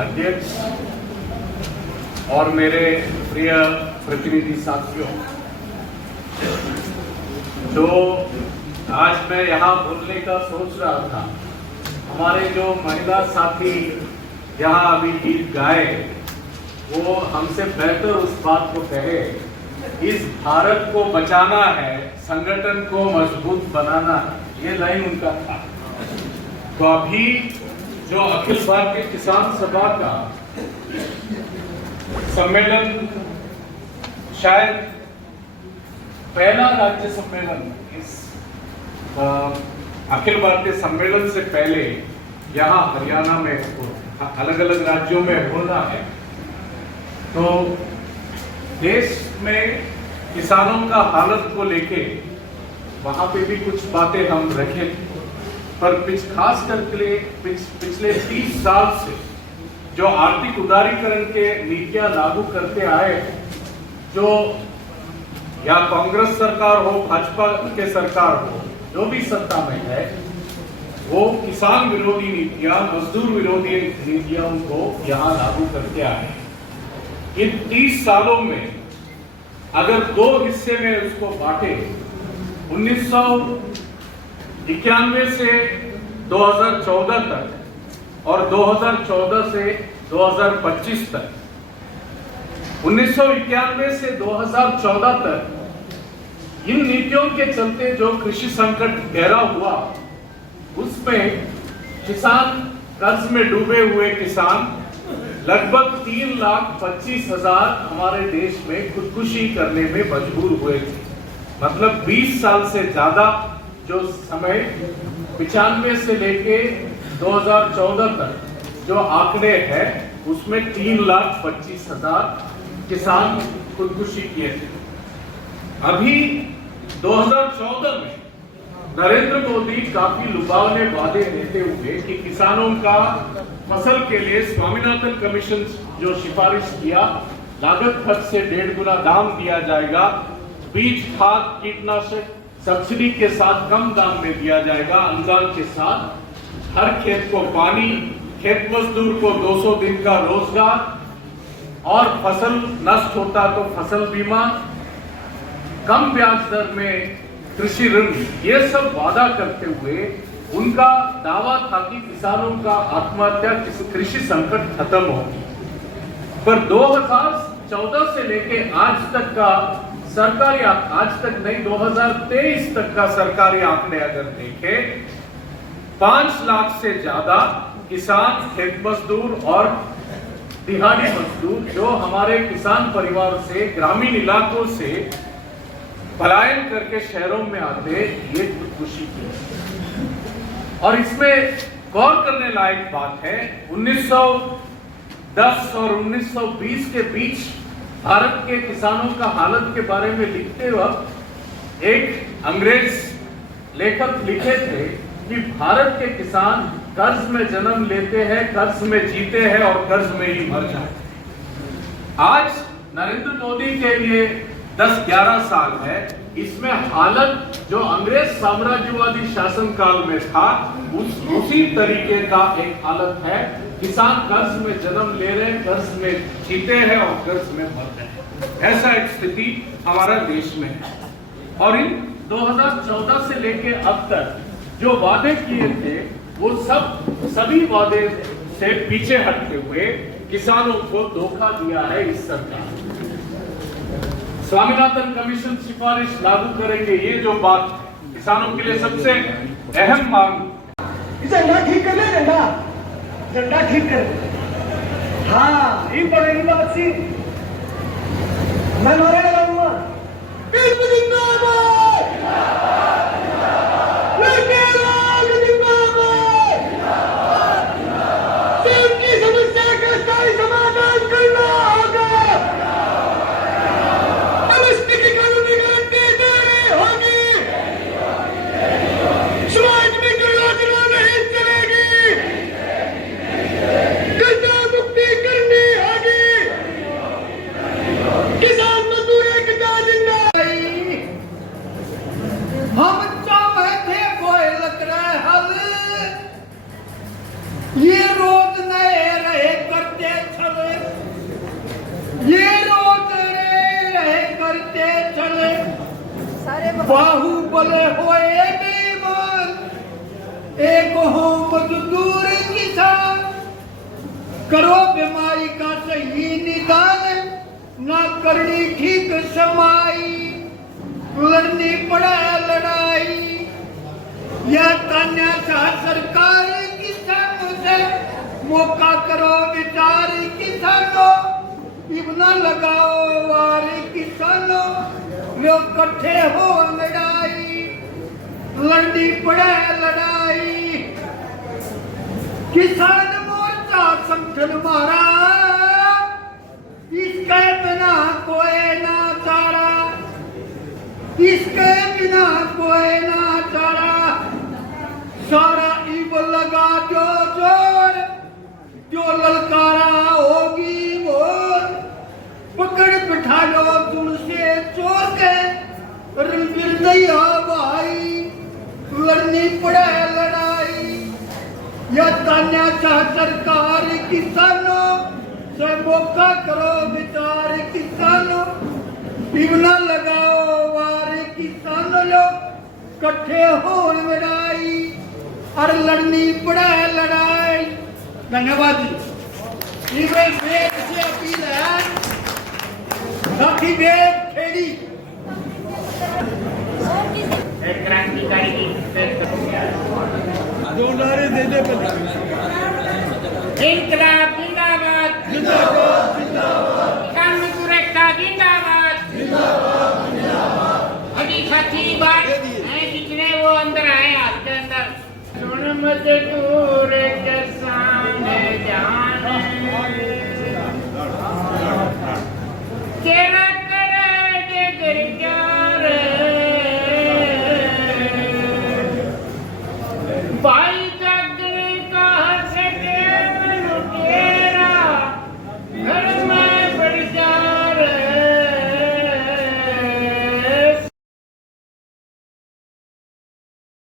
अध्यक्ष और मेरे प्रिय प्रतिनिधि साथियों, जो आज मैं यहाँ बोलने का सोच रहा था, हमारे जो महिला साथी यहाँ अभी गीत गाए, वो हमसे बेहतर उस बात को कहे, इस भारत को बचाना है, संगठन को मजबूत बनाना है, ये लाइन उनका था। तो अभी जो अखिल भारतीय किसान सभा का सम्मेलन, शायद पहला राज्य सम्मेलन, इस अखिल भारतीय सम्मेलन से पहले यहाँ हरियाणा में अलग अलग राज्यों में होना है। तो देश में किसानों का हालत को लेके वहां पे भी कुछ बातें हम रखे थे, पर खास करके पिछले 30 साल से जो आर्थिक उदारीकरण के नीतियां लागू करते आए, जो या कांग्रेस सरकार हो, भाजपा के सरकार हो, जो भी सत्ता में है, वो किसान विरोधी नीतियां, मजदूर विरोधी नीतियों को यहाँ लागू करते आए। इन 30 सालों में अगर दो हिस्से में उसको बांटे, 1991 से 2014 तक और 2014 से 2025 तक, 1991 से 2014 तक इन नीतियों के चलते जो कृषि संकट गहरा हुआ, उसमें किसान, कर्ज में डूबे हुए किसान लगभग 3,25,000 हमारे देश में खुदकुशी करने में मजबूर हुए थे। मतलब 20 साल से ज्यादा जो समय, 95 से लेके 2014 तक जो आंकड़े हैं, उसमें 3,25,000 किसान खुदकुशी किए थे। अभी 2014 में नरेंद्र मोदी काफी लुभावने वादे देते हुए कि किसानों का फसल के लिए स्वामीनाथन कमीशन जो सिफारिश किया, लागत खर्च से 1.5 गुना दाम दिया जाएगा, बीज, खाद, कीटनाशक सब्सिडी के साथ कम दाम में दिया जाएगा, अनुदान के साथ, हर खेत को पानी, खेत मजदूर को 200 दिन का रोजगार, और फसल नष्ट होता तो फसल बीमा, कम ब्याज दर में कृषि ऋण, ये सब वादा करते हुए उनका दावा था कि किसानों का आत्महत्या, कृषि संकट खत्म होगी। पर 2014 से लेके आज तक का सरकारी, आज तक नहीं 2023 तक का सरकारी आंकड़े अगर देखें, 5 लाख से ज्यादा किसान, खेत मजदूर और दिहाड़ी मजदूर जो हमारे किसान परिवार से, ग्रामीण इलाकों से पलायन करके शहरों में आते, ये खुदकुशी की। और इसमें गौर करने लायक बात है, 1910 और 1920 के बीच भारत के किसानों का हालत के बारे में लिखते वक्त एक अंग्रेज लेखक लिखे थे कि भारत के किसान कर्ज में जन्म लेते हैं, कर्ज में जीते हैं और कर्ज में ही मर जाते हैं। आज नरेंद्र मोदी के लिए 10-11 साल है, इसमें हालत जो अंग्रेज साम्राज्यवादी शासनकाल में था, उसी तरीके का एक हालत है। किसान कर्ज में जन्म ले रहे हैं, कर्ज में जीते हैं और कर्ज में मर रहे हैं। ऐसा एक स्थिति हमारा देश में है। और इन 2014 से लेके अब तक जो वादे किए थे, वो सभी वादे से पीछे हटते हुए किसानों को धोखा दिया है इस सरकार। स्वामीनाथन कमीशन सिफारिश लागू करेंगे, ये जो बात किसानों के लिए सबसे अहम मांग, झंडा ठीक कर ले, झंडा ठीक कर। हाँ, ये पड़ेगी बात सी, मैं नारे लगाऊंगा, किसान मजदूर बाहुबले होए बेईमान, एक हो मजदूर किसान। करो बीमारी का सही निदान, ना करनी ठीक समाई। लड़नी पड़े लड़ाई, या तान्या सा सरकार किसानों से। मौका करो विचार किसानों, इबना लगाओ वार किसानों। लो कट्ठे हो लड़ाई, लड़नी पड़े लड़ाई। किसान मोर्चा संगठन मारा, इसके बिना कोई ना चारा। इसके बिना कोई ना चारा। सारा इब लगा जो जोर, जो ललकारा होगी मोर। पकड़ बिठा लो तुमसे चोके, रणवीर दैया भाई। लड़नी पड़े लड़ाई, या तान्या चाह सरकार किसानों से। मौका करो विचार किसानों, इबना लगाओ वार किसानों। लो कट्ठे हो लड़ाई, और लड़नी पड़े लड़ाई। धन्यवाद जी। वेद से अपील है, वेद खेड़ी क्रांतिकारी की दो नारे दे दे। इनकलाब जिंदाबाद, जिंदाबाद जिंदाबाद, किसान मजदूर एकता जिंदाबाद। अभी छठी बात है, जितने वो अंदर आए आपके अंदर। सुन मजदूर के